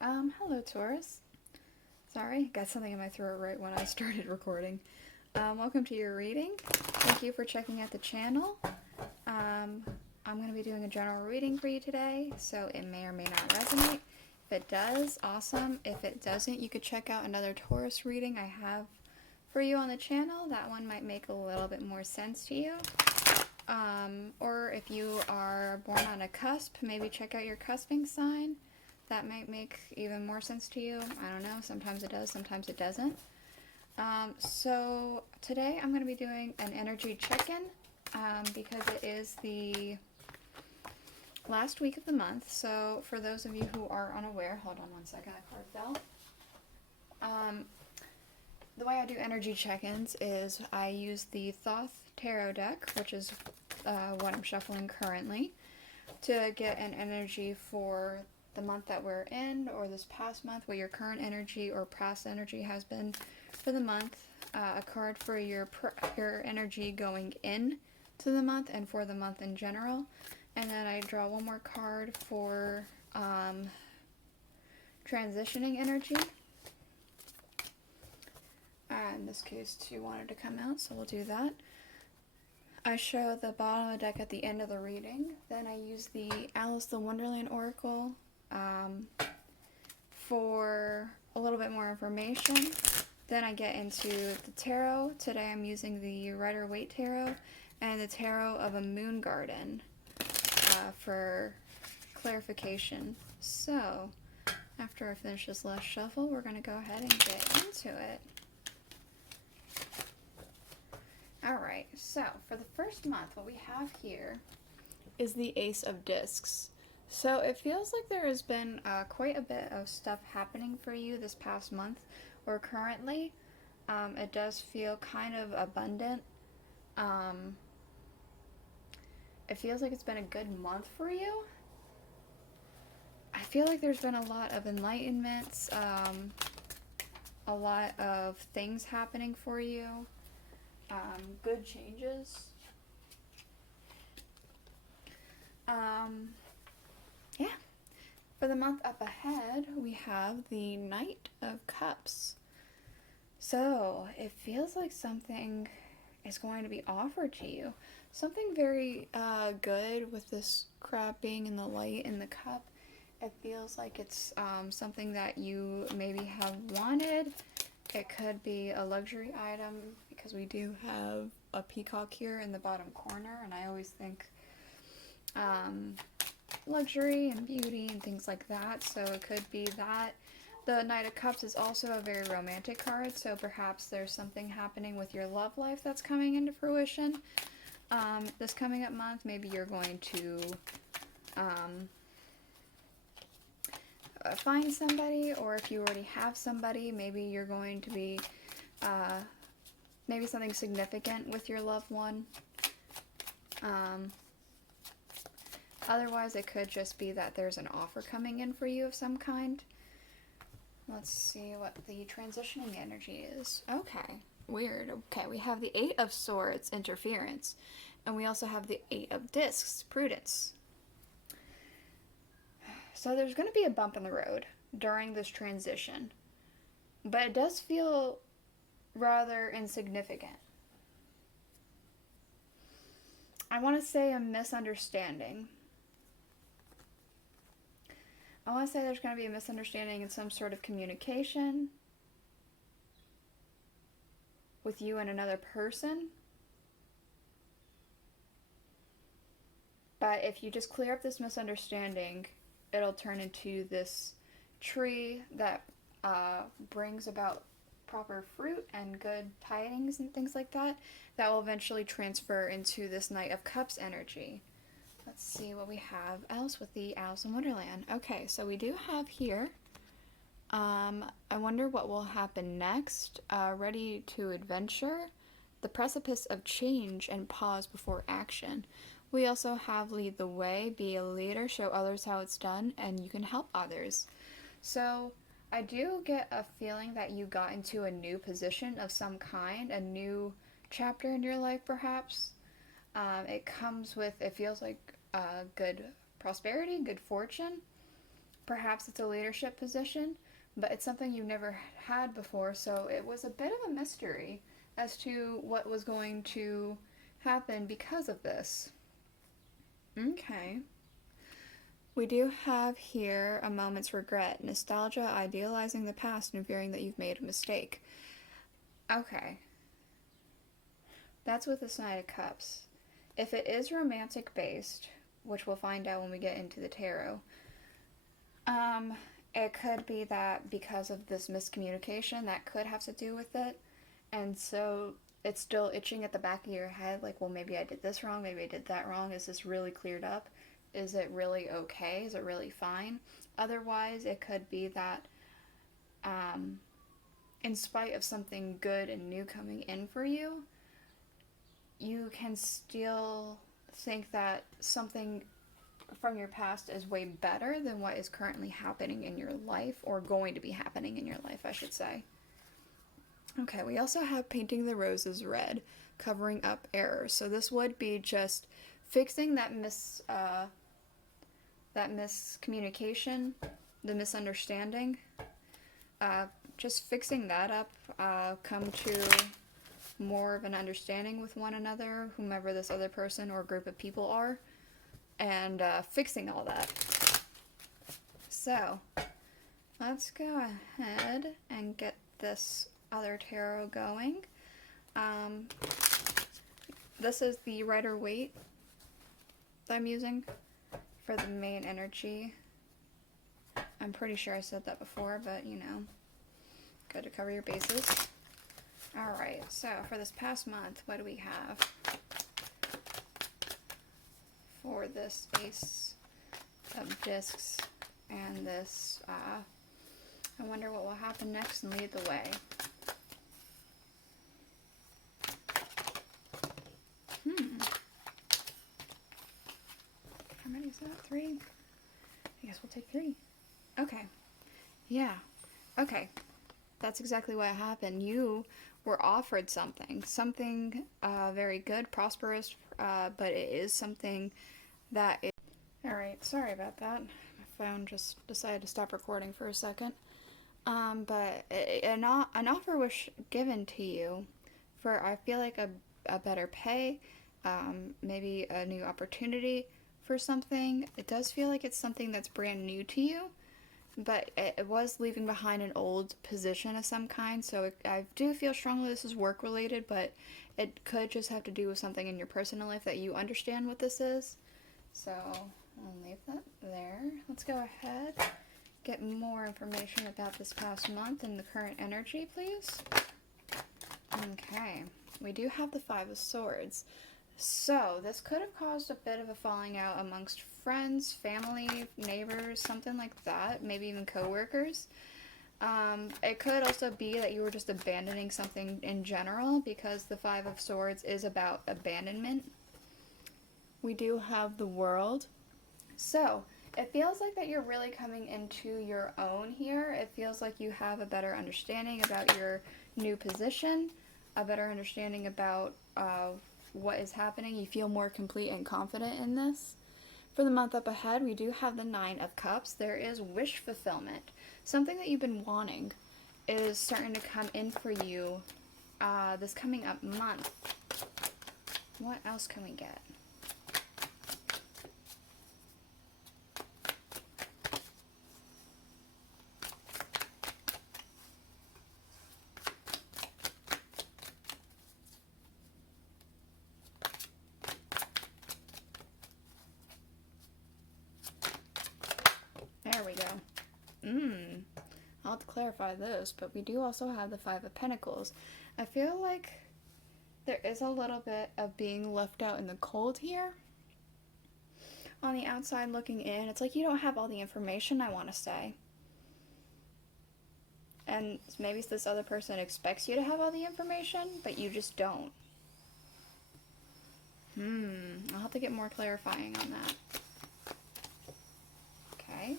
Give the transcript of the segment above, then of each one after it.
Hello, Taurus. Sorry, got something in my throat right when I started recording. Welcome to your reading. Thank you for checking out the channel. I'm going to be doing a general reading for you today, so it may or may not resonate. If it does, awesome. If it doesn't, you could check out another Taurus reading I have for you on the channel. That one might make a little bit more sense to you. Or if you are born on a cusp, maybe check out your cusping sign. That might make even more sense to you. I don't know. Sometimes it does, sometimes it doesn't. So today I'm going to be doing an energy check-in because it is the last week of the month. So for those of you who are unaware, hold on one second, a card fell. The way I do energy check-ins is I use the Thoth tarot deck, which is what I'm shuffling currently, to get an energy for the month that we're in, or this past month, what your current energy or past energy has been for the month, a card for your energy going in to the month and for the month in general, and then I draw one more card for transitioning energy. In this case, two wanted to come out, so we'll do that. I show the bottom of the deck at the end of the reading. Then I use the Aleister the Wonderland Oracle for a little bit more information. Then I get into the tarot. Today I'm using the Rider-Waite tarot and the tarot of a moon garden for clarification. So after I finish this last shuffle, we're going to go ahead and get into it. Alright, so for the first month, what we have here is the Ace of Discs. So it feels like there has been quite a bit of stuff happening for you this past month or currently. It does feel kind of abundant. It feels like it's been a good month for you. I feel like there's been a lot of enlightenments, a lot of things happening for you, good changes. Yeah. For the month up ahead, we have the Knight of Cups. So it feels like something is going to be offered to you. Something very good with this crab being in the light in the cup. It feels like it's something that you maybe have wanted. It could be a luxury item because we do have a peacock here in the bottom corner, and I always think luxury and beauty and things like that, so it could be that. The Knight of Cups is also a very romantic card, so perhaps there's something happening with your love life that's coming into fruition. This coming up month, maybe you're going to find somebody, or if you already have somebody, maybe you're going to be maybe something significant with your loved one. Otherwise, it could just be that there's an offer coming in for you of some kind. Let's see what the transitioning energy is. Okay, weird. Okay, we have the Eight of Swords, interference, and we also have the Eight of Discs, prudence. So there's going to be a bump in the road during this transition, but it does feel rather insignificant. I want to say a misunderstanding. I want to say there's going to be a misunderstanding in some sort of communication with you and another person. But if you just clear up this misunderstanding, it'll turn into this tree that brings about proper fruit and good tidings and things like that, that will eventually transfer into this Knight of Cups energy. Let's see what we have else with the Alice in Wonderland. Okay, so we do have here, I wonder what will happen next. Ready to adventure, the precipice of change, and pause before action. We also have lead the way, be a leader, show others how it's done, and you can help others. So I do get a feeling that you got into a new position of some kind, a new chapter in your life perhaps. It comes with, it feels like good prosperity, good fortune. Perhaps it's a leadership position, but it's something you've never had before, so it was a bit of a mystery as to what was going to happen because of this. Okay. We do have here a moment's regret, nostalgia, idealizing the past, and fearing that you've made a mistake. Okay. That's with this Knight of Cups. If it is romantic based, which we'll find out when we get into the tarot, it could be that because of this miscommunication, that could have to do with it. And so it's still itching at the back of your head, like, well, maybe I did this wrong, maybe I did that wrong. Is this really cleared up? Is it really okay? Is it really fine? Otherwise, it could be that in spite of something good and new coming in for you, you can still think that something from your past is way better than what is currently happening in your life, or going to be happening in your life, I should say. Okay, we also have painting the roses red, covering up errors. So this would be just fixing that miscommunication, the misunderstanding. Just fixing that up, come to more of an understanding with one another, whomever this other person or group of people are, and fixing all that. So, let's go ahead and get this other tarot going. This is the Rider-Waite that I'm using for the main energy. I'm pretty sure I said that before, but you know, good to cover your bases. Alright, so for this past month, what do we have for this Ace of Discs and this, I wonder what will happen next and lead the way. How many is that? 3? I guess we'll take 3. Okay. Yeah. Okay. That's exactly what happened. You were offered something. Something very good, prosperous, but it is something that is... Alright, sorry about that. My phone just decided to stop recording for a second. But an offer was given to you for, I feel like, a better pay, maybe a new opportunity for something. It does feel like it's something that's brand new to you, but it was leaving behind an old position of some kind, so I do feel strongly this is work related, but it could just have to do with something in your personal life that you understand what this is. So I'll leave that there. Let's go ahead, get more information about this past month and the current energy, please. Okay, we do have the 5 of Swords. So, this could have caused a bit of a falling out amongst friends, family, neighbors, something like that, maybe even co-workers. It could also be that you were just abandoning something in general, because the 5 of Swords is about abandonment. We do have the World. So, it feels like that you're really coming into your own here. It feels like you have a better understanding about your new position, a better understanding about what is happening. You feel more complete and confident in this. For the month up ahead, we do have the 9 of Cups. There is wish fulfillment. Something that you've been wanting is starting to come in for you this coming up month. What else can we get? There we go. I'll have to clarify those, but we do also have the 5 of Pentacles. I feel like there is a little bit of being left out in the cold here. On the outside looking in, it's like you don't have all the information, I want to say. And maybe this other person expects you to have all the information, but you just don't. I'll have to get more clarifying on that. Okay.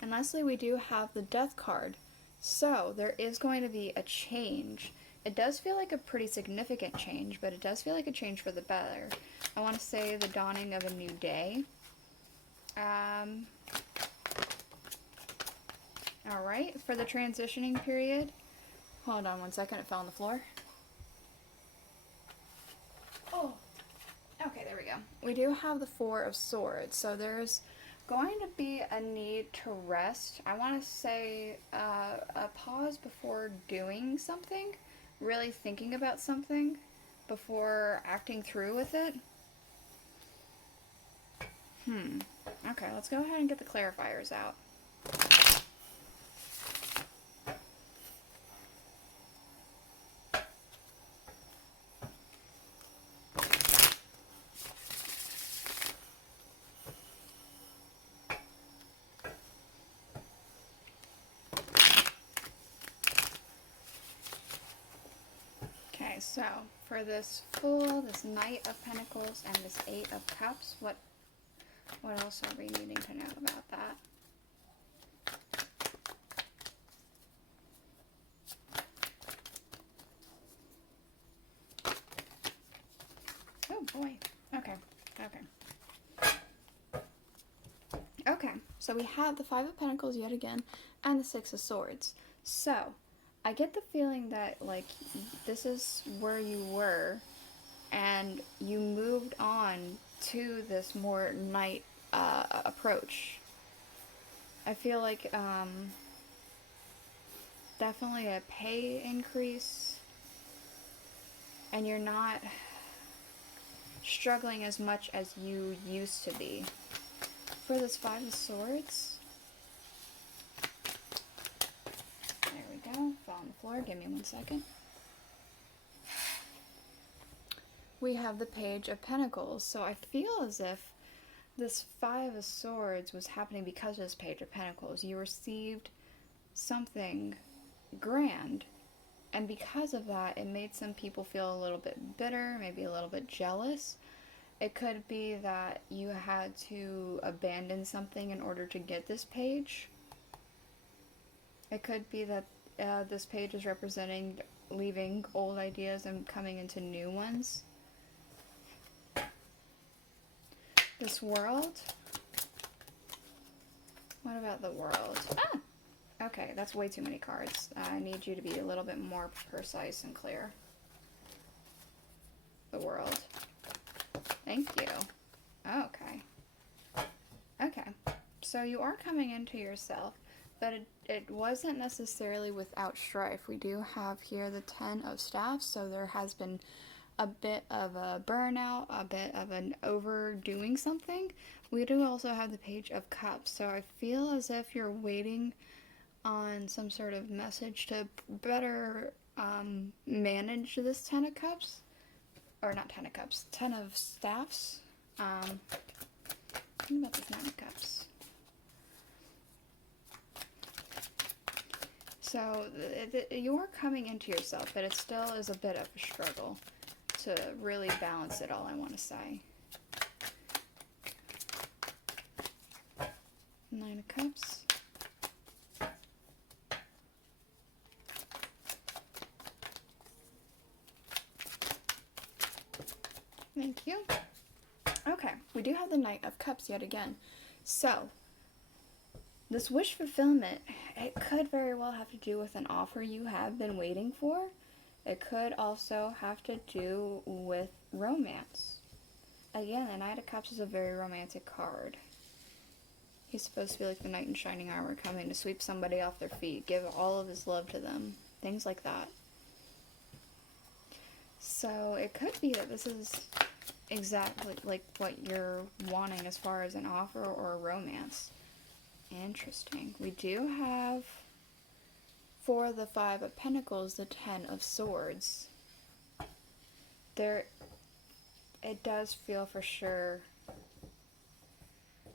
And lastly, we do have the Death card. So, there is going to be a change. It does feel like a pretty significant change, but it does feel like a change for the better. I want to say the dawning of a new day. Alright, for the transitioning period, hold on one second, it fell on the floor. Oh, okay, there we go. We do have the Four of Swords, so there's going to be a need to rest. I want to say a pause before doing something, really thinking about something before acting through with it. Okay, let's go ahead and get the clarifiers out. Okay, so for this Fool, this Knight of Pentacles, and this Eight of Cups, what else are we needing to know about that? Oh boy. Okay. Okay, so we have the Five of Pentacles yet again, and the Six of Swords. So, I get the feeling that, like, this is where you were, and you moved on to this more knight approach. I feel like definitely a pay increase, and you're not struggling as much as you used to be. For this Five of Swords, there we go, fall on the floor, give me 1 second. We have the Page of Pentacles, so I feel as if this Five of Swords was happening because of this Page of Pentacles. You received something grand, and because of that, it made some people feel a little bit bitter, maybe a little bit jealous. It could be that you had to abandon something in order to get this page. It could be that this page is representing leaving old ideas and coming into new ones. This World. What about the World? Ah! Okay, that's way too many cards. I need you to be a little bit more precise and clear. The World. Thank you. Okay, so you are coming into yourself, but it wasn't necessarily without strife. We do have here the Ten of Staffs, so there has been a bit of a burnout, a bit of an overdoing something. We do also have the Page of Cups, so I feel as if you're waiting on some sort of message to better manage this Ten of Cups. Or not Ten of Cups, Ten of Staffs. What about this Nine of Cups? So, you're coming into yourself, but it still is a bit of a struggle to really balance it all, I want to say. Nine of Cups. Thank you. Okay, we do have the Knight of Cups yet again. So, this wish fulfillment, it could very well have to do with an offer you have been waiting for. It could also have to do with romance. Again, the Knight of Cups is a very romantic card. He's supposed to be like the knight in shining armor coming to sweep somebody off their feet, give all of his love to them, things like that. So it could be that this is exactly like what you're wanting as far as an offer or a romance. Interesting. We do have, for the Five of Pentacles, the Ten of Swords. It does feel for sure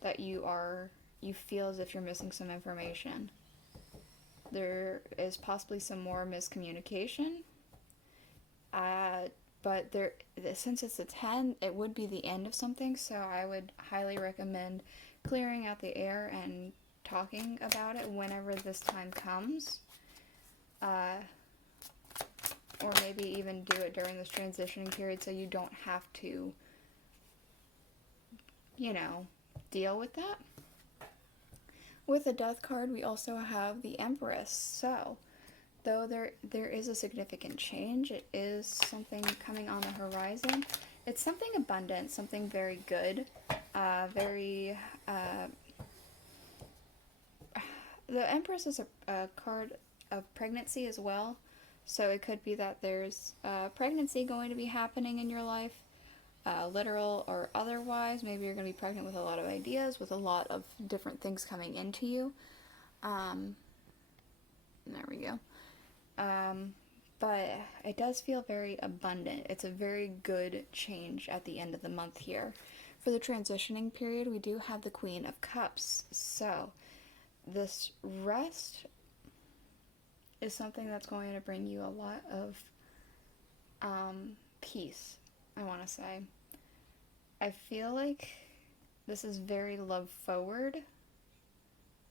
that you feel as if you're missing some information. There is possibly some more miscommunication. But since it's a 10, it would be the end of something, so I would highly recommend clearing out the air and talking about it whenever this time comes. Or maybe even do it during this transitioning period so you don't have to, deal with that. With the Death card, we also have the Empress. So, though there is a significant change, it is something coming on the horizon. It's something abundant, something very good, very. The Empress is a card of pregnancy as well, so it could be that there's pregnancy going to be happening in your life, literal or otherwise. Maybe you're going to be pregnant with a lot of ideas, with a lot of different things coming into you. There we go. But it does feel very abundant. It's a very good change at the end of the month here. For the transitioning period, we do have the Queen of Cups. So, this rest is something that's going to bring you a lot of peace, I want to say. I feel like this is very love forward.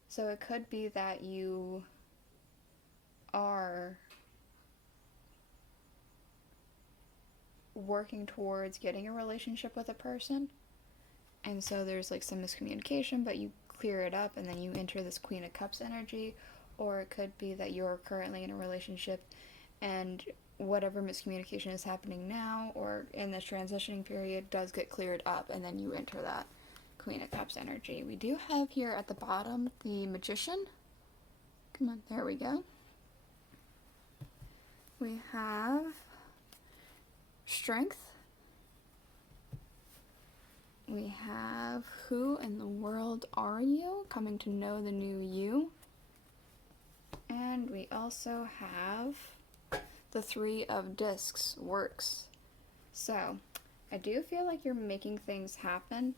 So it could be that you are working towards getting a relationship with a person, and so there's like some miscommunication, but you clear it up and then you enter this Queen of Cups energy. Or it could be that you're currently in a relationship and whatever miscommunication is happening now or in this transitioning period does get cleared up, and then you enter that Queen of Cups energy. We do have here at the bottom the Magician. Come on, there we go. We have Strength. We have Who in the World Are You? Coming to know the new you. And we also have the Three of Discs, Works. So, I do feel like you're making things happen.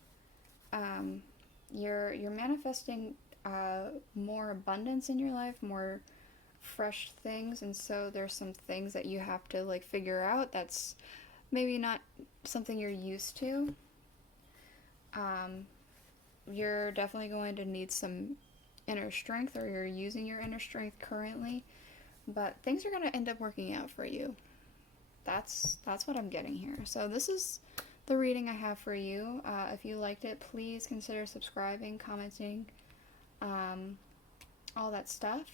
You're manifesting more abundance in your life, more fresh things, and so there's some things that you have to like figure out that's maybe not something you're used to. You're definitely going to need some inner strength, or you're using your inner strength currently, but things are going to end up working out for you. That's what I'm getting here. So this is the reading I have for you. If you liked it, please consider subscribing, commenting, all that stuff.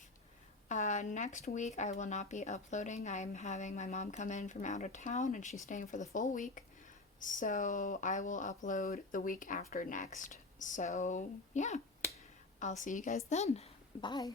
Next week I will not be uploading. I'm having my mom come in from out of town and she's staying for the full week, so I will upload the week after next. So yeah, I'll see you guys then. Bye.